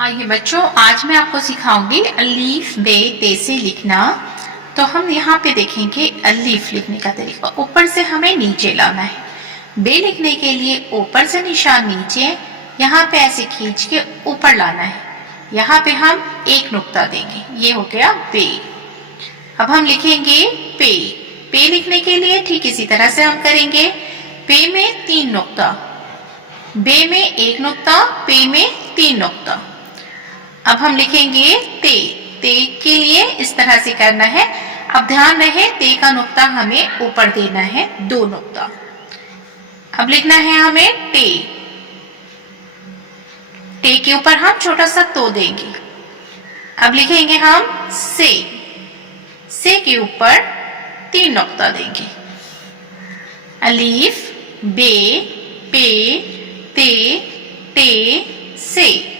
आइए बच्चों, आज मैं आपको सिखाऊंगी अलीफ बे ते से लिखना। तो हम यहाँ पे देखेंगे अलीफ लिखने का तरीका। ऊपर से हमें नीचे लाना है। बे लिखने के लिए ऊपर से निशान नीचे, यहाँ पे ऐसे खींच के ऊपर लाना है। यहाँ पे हम एक नुक्ता देंगे, ये हो गया बे। अब हम लिखेंगे पे। पे लिखने के लिए ठीक इसी तरह से हम करेंगे। पे में 3 नुक्ता, बे में 1 नुक्ता, पे में 3 नुक्ता। अब हम लिखेंगे ते। ते के लिए इस तरह से करना है। अब ध्यान रहे, ते का नुक्ता हमें ऊपर देना है, 2 नुक्ता। अब लिखना है हमें टे। टे के ऊपर हम छोटा सा तो देंगे। अब लिखेंगे हम से। से के ऊपर 3 नुक्ता देंगे। अलीफ बे पे ते टे से।